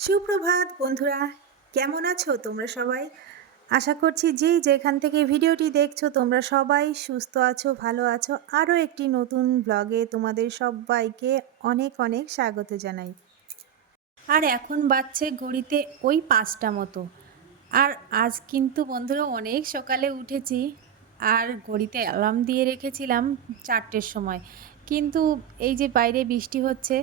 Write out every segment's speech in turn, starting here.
সুপ্রভাত বন্ধুরা, কেমন আছো তোমরা সবাই? আশা করছি যেই যেখান থেকে ভিডিওটি দেখছ তোমরা সবাই সুস্থ আছো, ভালো আছো। আরও একটি নতুন ব্লগে তোমাদের সবাইকে অনেক অনেক স্বাগত জানাই। আর এখন বাজছে ঘড়িতে ওই পাঁচটা মতো। আর আজ কিন্তু বন্ধুরা অনেক সকালে উঠেছি আর ঘড়িতে অ্যালার্ম দিয়ে রেখেছিলাম চারটের সময়। কিন্তু এই যে বাইরে বৃষ্টি হচ্ছে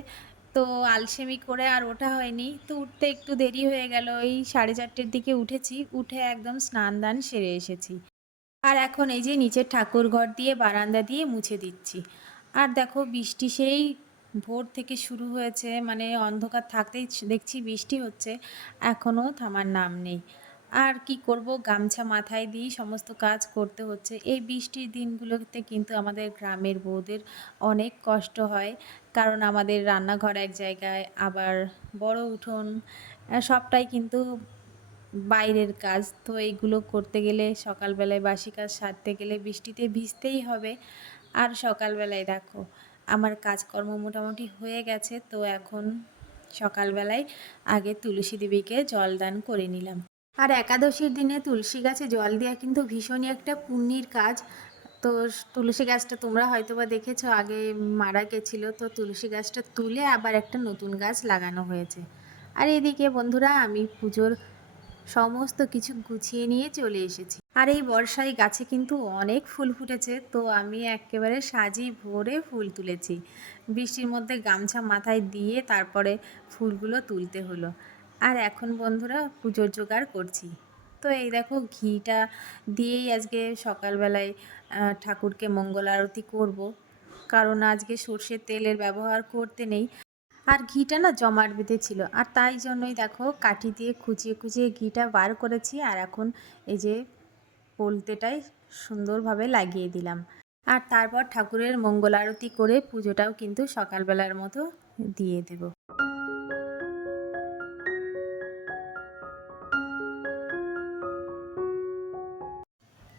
তো আলসেমি করে আর ওঠা হয়নি। তো উঠতে একটু দেরি হয়ে গেল। ওই সাড়ে চারটের দিকে উঠেছি, উঠে একদম স্নান দান সেরে এসেছি। আর এখন এই যে নিচের ঠাকুর ঘর দিয়ে বারান্দা দিয়ে মুছে দিচ্ছি। আর দেখো বৃষ্টি সেই ভোর থেকে শুরু হয়েছে মানে অন্ধকার থাকতেই দেখছি বৃষ্টি হচ্ছে এখনও থামার নাম নেই। আর কি করব? গামছা মাথায় দিয়ে সমস্ত কাজ করতে হচ্ছে। এই বৃষ্টির দিনগুলোতে কিন্তু আমাদের গ্রামের বউদের অনেক কষ্ট হয়। কারণ আমাদের রান্নাঘর এক জায়গায়, আবার বড় উঠোন সবটাই কিন্তু বাইরের কাজ। তো এইগুলো করতে গেলে সকালবেলায় বাসি কাজ সারতে গেলে বৃষ্টিতে ভিজতেই হবে। আর সকালবেলায় দেখো, আমার কাজকর্ম মোটামুটি হয়ে গেছে। তো এখন সকালবেলায় আগে তুলসী দেবীকে জলদান করে নিলাম। আর একাদশীর দিনে তুলসী গাছে জল দেওয়া কিন্তু ভীষণই একটা পুণ্যির কাজ। তো তুলসী গাছটা তোমরা হয়তো বা দেখেছ, আগে মারা গেছিল, তো তুলসী গাছটা তুলে আবার একটা নতুন গাছ লাগানো হয়েছে। আর এদিকে বন্ধুরা, আমি পুজোর সমস্ত কিছু গুছিয়ে নিয়ে চলে এসেছি। আর এই বর্ষায় গাছে কিন্তু অনেক ফুল ফুটেছে, তো আমি একেবারে সাজি ভরে ফুল তুলেছি। বৃষ্টির মধ্যে গামছা মাথায় দিয়ে তারপরে ফুলগুলো তুলতে হলো। আর এখন বন্ধুরা পুজোর জোগাড় করছি। তো এই দেখো ঘিটা দিয়েই আজকে সকালবেলায় ঠাকুরকে মঙ্গল আরতি করব। কারণ আজকে সর্ষের তেলের ব্যবহার করতে নেই। আর ঘিটা না জমাট বেঁধেছিল আর তাই জন্যই দেখো কাঠি দিয়ে খুঁচিয়ে খুঁচিয়ে ঘিটা বার করেছি। আর এখন এই যে পোলতেটাই সুন্দরভাবে লাগিয়ে দিলাম। আর তারপর ঠাকুরের মঙ্গল আরতি করে পুজোটাও কিন্তু সকালবেলার মতো দিয়ে দেব।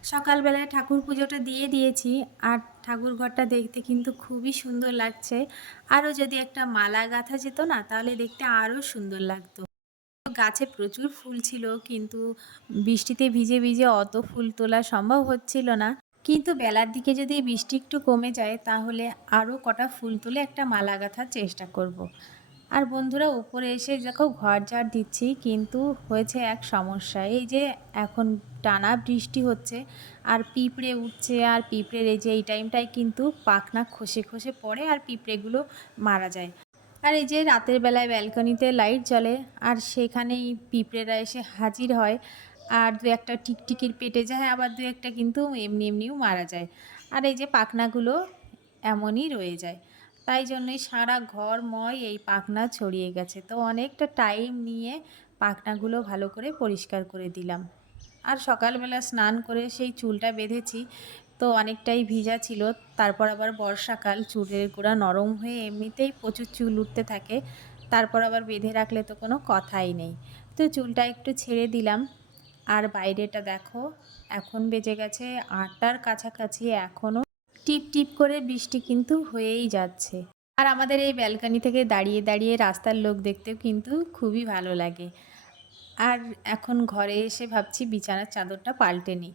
সকালবেলায় ঠাকুর পুজোটা দিয়ে দিয়েছি আর ঠাকুর ঘরটা দেখতে কিন্তু খুবই সুন্দর লাগছে। আরও যদি একটা মালা গাঁথা যেত না, তাহলে দেখতে আরও সুন্দর লাগতো। গাছে প্রচুর ফুল ছিল, কিন্তু বৃষ্টিতে ভিজে ভিজে অত ফুল তোলা সম্ভব হচ্ছিল না। কিন্তু বেলার দিকে যদি বৃষ্টি একটু কমে যায়, তাহলে আরও কটা ফুল তুলে একটা মালা গাঁথার চেষ্টা করব। আর বন্ধুরা, উপরে এসে দেখো ঘর ঝাড় দিচ্ছি, কিন্তু হয়েছে এক সমস্যা। এই যে এখন টানা বৃষ্টি হচ্ছে আর পিঁপড়ে উঠছে আর পিঁপড়ের এই যে এই টাইমটায় কিন্তু পাখনা খসে খসে পড়ে আর পিঁপড়েগুলো মারা যায়। আর এই যে রাতের বেলায় ব্যালকনিতে লাইট জ্বলে আর সেখানেই পিঁপড়েরা এসে হাজির হয় আর দু একটা টিকটিকির পেটে যায় আবার দু একটা কিন্তু এমনি এমনিও মারা যায়। আর এই যে পাখনাগুলো এমনই রয়ে যায়। তাই জন্যই সারা ঘর ময় এই পাখনা ছড়িয়ে গেছে। তো অনেকটা টাইম নিয়ে পাখনাগুলো ভালো করে পরিষ্কার করে দিলাম। আর সকালবেলা স্নান করে সেই চুলটা বেঁধেছি, তো অনেকটাই ভিজা ছিল। তারপর আবার বর্ষাকাল, চুলের গোড়া নরম হয়ে এমনিতেই প্রচুর চুল উঠতে থাকে। তারপর আবার বেঁধে রাখলে তো কোনো কথাই নেই। তো চুলটা একটু ছেড়ে দিলাম। আর বাইরেটা দেখো, এখন বেজে গেছে আটটার কাছাকাছি এখনও টিপ টিপ করে বৃষ্টি কিন্তু হয়েই যাচ্ছে। আর আমাদের এই ব্যালকনি থেকে দাঁড়িয়ে দাঁড়িয়ে রাস্তার লোক দেখতেও কিন্তু খুবই ভালো লাগে। আর এখন ঘরে এসে ভাবছি বিছানার চাদরটা পাল্টে নিই।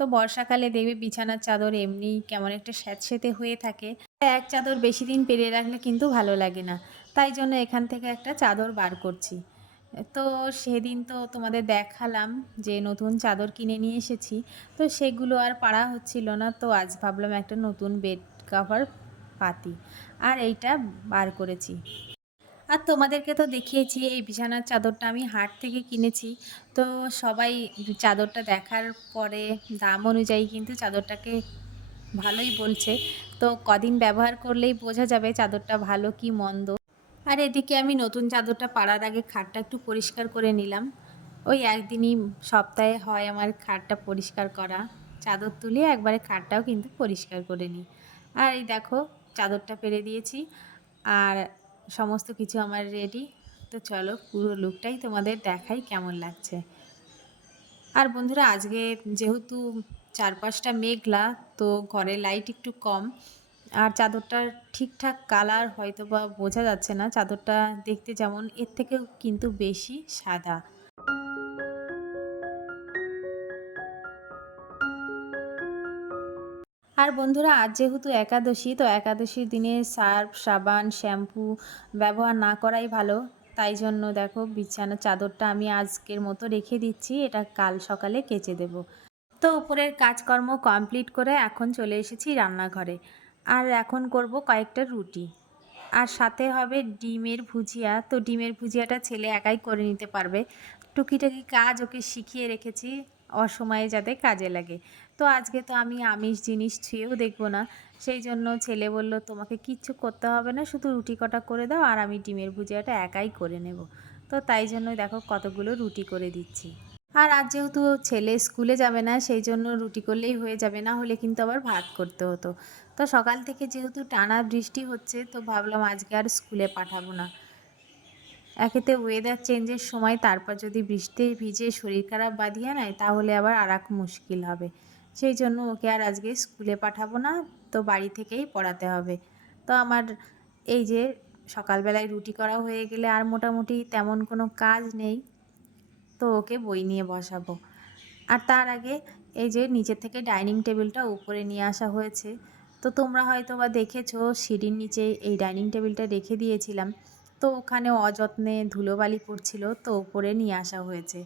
তো বর্ষাকালে দেখবে বিছানার চাদর এমনি কেমন একটা স্যাঁতসেঁতে হয়ে থাকে। এক চাদর বেশি দিন পেরে রাখলে কিন্তু ভালো লাগে না। তাই জন্য এখান থেকে একটা চাদর বার করছি। তো সেদিন তো তোমাদের দেখালাম যে নতুন চাদর কিনে নিয়ে এসেছি। তো সেগুলো আর পাড়া হচ্ছিল না। তো আজ ভাবলাম একটা নতুন বেড কাভার পাতি। আর এইটা বার করেছি। আর তোমাদেরকে তো দেখিয়েছি, এই বিছানার চাদরটা আমি হাট থেকে কিনেছি। তো সবাই চাদরটা দেখার পরে দাম অনুযায়ী কিন্তু চাদরটাকে ভালোই বলছে। তো কদিন ব্যবহার করলেই বোঝা যাবে চাদরটা ভালো কি মন্দ। আর এদিকে আমি নতুন চাদরটা পাড়ার আগে খাটটা একটু পরিষ্কার করে নিলাম। ওই একদিনই সপ্তাহে হয় আমার খাটটা পরিষ্কার করা। চাদর তুলে একবারে খাটটাও কিন্তু পরিষ্কার করে নিই। আর এই দেখো, চাদরটা পেরে দিয়েছি। আর সমস্ত কিছু আমার রেডি তো চলো পুরো লুকটাই তোমাদের দেখাই কেমন লাগছে। আর বন্ধুরা, আজকে যেহেতু চার পাঁচটা মেঘলা, তো ঘরে লাইট একটু কম। আর চাদরটার ঠিকঠাক কালার হয়তো বা বোঝা যাচ্ছে না। চাদরটা দেখতে যেমন, এর থেকেও কিন্তু বেশি সাদা। আর বন্ধুরা, আজ যেহেতু একাদশী, তো একাদশীর দিনে সার্ফ, সাবান, শ্যাম্পু ব্যবহার না করাই ভালো। তাই জন্য দেখো, বিছানার চাদরটা আমি আজকের মতো রেখে দিচ্ছি। এটা কাল সকালে কেচে দেব। তো উপরের কাজকর্ম কমপ্লিট করে এখন চলে এসেছি রান্নাঘরে। আর এখন করব কয়েকটা রুটি। আর সাথে হবে ডিমের ভুজিয়া। তো ডিমের ভুজিয়াটা ছেলে একাই করে নিতে পারবে। টুকিটাকি কাজ ওকে শিখিয়ে রেখেছি। অসময়ে যাতে কাজে লাগে। তো আজকে তো আমি আমিষ জিনিস ছুঁয়েও দেখব না। সেই জন্য ছেলে বলল, তোমাকে কিচ্ছু করতে হবে না, শুধু রুটি কটা করে দাও আর আমি ডিমের ভুজিয়াটা একাই করে নেব। তো তাই জন্য দেখো কতগুলো রুটি করে দিচ্ছি। আর আজ যেহেতু ছেলে স্কুলে যাবে না, সেই জন্য রুটি করলেই হয়ে যাবে, না হলে কিন্তু আবার ভাত করতে হতো। তো সকাল থেকে যেহেতু টানা বৃষ্টি হচ্ছে, তো ভাবলাম আজকে আর স্কুলে পাঠাবো না। একেতে ওয়েদার চেঞ্জের সময় তারপর যদি বৃষ্টি ভিজে শরীর খারাপ বাঁধিয়ে নেয়, তাহলে আবার আর এক মুশকিল হবে। সেই জন্য ওকে আর আজকে স্কুলে পাঠাবো না, তো বাড়ি থেকেই পড়াতে হবে। তো আমার এই যে সকালবেলায় রুটি করা হয়ে গেলে আর মোটামুটি তেমন কোনো কাজ নেই, তো ওকে বই নিয়ে বসাবো। আর তার আগে এই যে নিচে থেকে ডাইনিং টেবিলটা উপরে নিয়ে আসা হয়েছে, তো তোমরা হয়তো বা দেখেছ সিঁড়ির নিচে এই ডাইনিং টেবিলটা রেখে দিয়েছিলাম। তো ওখানে অযত্নে ধুলোবালি পড়ছিল তো উপরে নিয়ে আসা হয়েছে।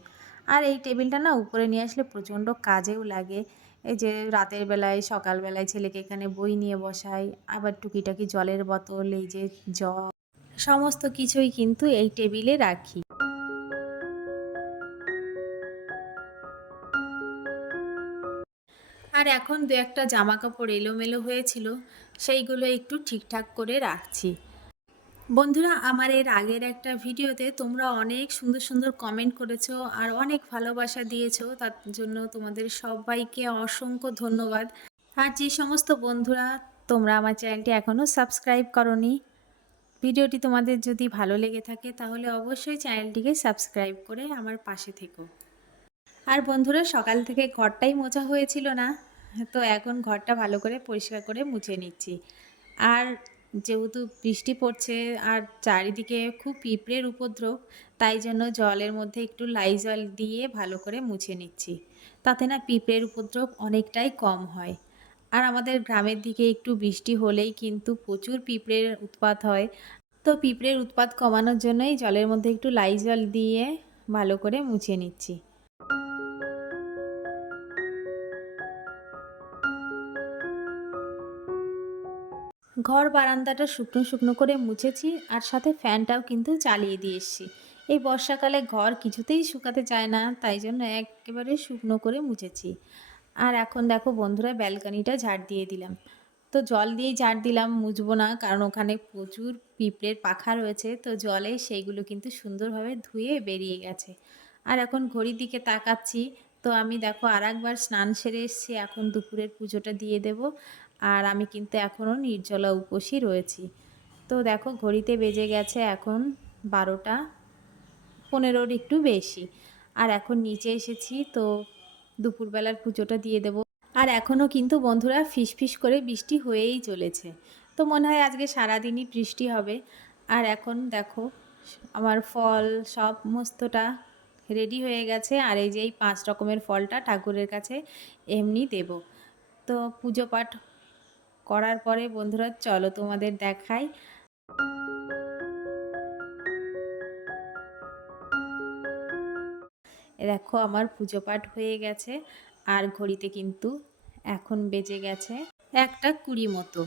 আর এই টেবিলটা না উপরে নিয়ে আসলে প্রচণ্ড কাজেও লাগে। এই যে রাতের বেলায় সকালবেলায় ছেলেকে এখানে বই নিয়ে বসাই আবার টুকিটাকি জলের বোতল, এই যে জগ সমস্ত কিছুই কিন্তু এই টেবিলে রাখি। আর এখন দু একটা জামা কাপড় এলোমেলো হয়েছিল, সেইগুলো একটু ঠিকঠাক করে রাখছি। বন্ধুরা, আমার এর আগের একটা ভিডিওতে তোমরা অনেক সুন্দর সুন্দর কমেন্ট করেছ আর অনেক ভালোবাসা দিয়েছ। তার জন্য তোমাদের সবাইকে অসংখ্য ধন্যবাদ। আর যে সমস্ত বন্ধুরা, তোমরা আমার চ্যানেলটি এখনও সাবস্ক্রাইব করনি, ভিডিওটি তোমাদের যদি ভালো লেগে থাকে তাহলে অবশ্যই চ্যানেলটিকে সাবস্ক্রাইব করে আমার পাশে থেকো। আর বন্ধুরা, সকাল থেকে ঘরটাই মোছা হয়েছিল না, তো এখন ঘরটা ভালো করে পরিষ্কার করে মুছে নিচ্ছি। আর যেহেতু বৃষ্টি পড়ছে আর চারিদিকে খুব পিঁপড়ের উপদ্রব, তাই জন্য জলের মধ্যে একটু লাইজল দিয়ে ভালো করে মুছে নিচ্ছি। তাতে না পিঁপড়ের উপদ্রব অনেকটাই কম হয়। আর আমাদের গ্রামের দিকে একটু বৃষ্টি হলেই কিন্তু প্রচুর পিঁপড়ের উৎপাত হয়। তো পিঁপড়ের উৎপাত কমানোর জন্যই জলের মধ্যে একটু লাইজল দিয়ে ভালো করে মুছে নিচ্ছি। ঘর বারান্দাটা শুকনো শুকনো করে মুছেছি আর সাথে ফ্যানটাও কিন্তু চালিয়ে দিয়ে এসছি। এই বর্ষাকালে ঘর কিছুতেই শুকাতে চায় না, তাই জন্য একেবারে শুকনো করে মুছেছি। আর এখন দেখো বন্ধুরা, ব্যালকানিটা ঝাড় দিয়ে দিলাম। তো জল দিয়েই ঝাড় দিলাম, মুছবো না, কারণ ওখানে প্রচুর পিঁপড়ের পাখা রয়েছে, তো জলে সেইগুলো কিন্তু সুন্দরভাবে ধুয়ে বেরিয়ে গেছে। আর এখন ঘড়ির দিকে তাকাচ্ছি, তো আমি দেখো আর একবার স্নান সেরে এসছি, এখন দুপুরের পুজোটা দিয়ে দেব। আর আমি কিন্তু এখনও নির্জলা উপসী রয়েছি। তো দেখো, ঘড়িতে বেজে গেছে এখন বারোটা পনেরোর একটু বেশি। আর এখন নিচে এসেছি, তো দুপুরবেলার পুজোটা দিয়ে দেব। আর এখনও কিন্তু বন্ধুরা ফিস ফিস করে বৃষ্টি হয়েই চলেছে। তো মনে হয় আজকে সারাদিনই বৃষ্টি হবে। আর এখন দেখো, আমার ফল সমস্তটা রেডি হয়ে গেছে। আর এই যে এই পাঁচ রকমের ফলটা ঠাকুরের কাছে এমনি দেব। তো পুজো পাঠ করার পরে বন্ধুরা চলো তোমাদের দেখাই। দেখো আমার পুজো পাঠ হয়ে গেছে, আর ঘড়িতে কিন্তু এখন বেজে গেছে একটা কুড়ি মতো।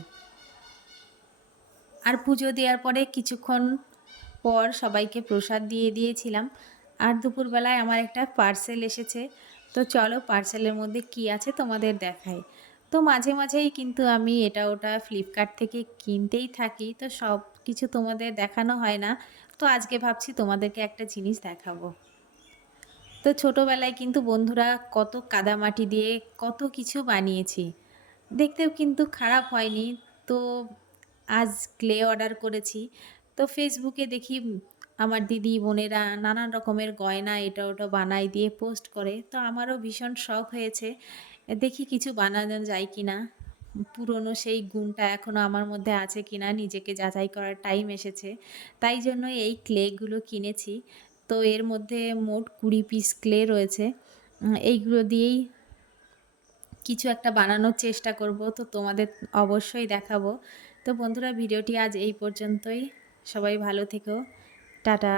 আর পুজো দেওয়ার পরে কিছুক্ষণ পর সবাইকে প্রসাদ দিয়ে দিয়েছিলাম। আর দুপুরবেলায় আমার একটা পার্সেল এসেছে। তো চলো পার্সেলের মধ্যে কি আছে তোমাদের দেখাই। তো মাঝে মাঝেই কিন্তু আমি এটা ওটা ফ্লিপকার্ট থেকে কিনতেই থাকি। তো সব কিছু তোমাদের দেখানো হয় না। তো আজকে ভাবছি তোমাদেরকে একটা জিনিস দেখাবো। তো ছোটোবেলায় কিন্তু বন্ধুরা কত কাদামাটি দিয়ে কত কিছু বানিয়েছি। দেখতেও কিন্তু খারাপ হয়নি। তো আজ ক্লে অর্ডার করেছি। তো ফেসবুকে দেখি আমার দিদি, বোনেরা নানান রকমের গয়না এটা ওটা বানাই দিয়ে পোস্ট করে। তো আমারও ভীষণ শখ হয়েছে। দেখি কিছু বানানো যায় কি না পুরনো সেই গুণটা এখনও আমার মধ্যে আছে কি না নিজেকে যাচাই করার টাইম এসেছে। তাই জন্য এই ক্লেগুলো কিনেছি। তো এর মধ্যে মোট কুড়ি পিস ক্লে রয়েছে। এইগুলো দিয়েই কিছু একটা বানানোর চেষ্টা করব। তো তোমাদের অবশ্যই দেখাবো। তো বন্ধুরা, ভিডিওটি আজ এই পর্যন্তই। সবাই ভালো থেকো। টাটা।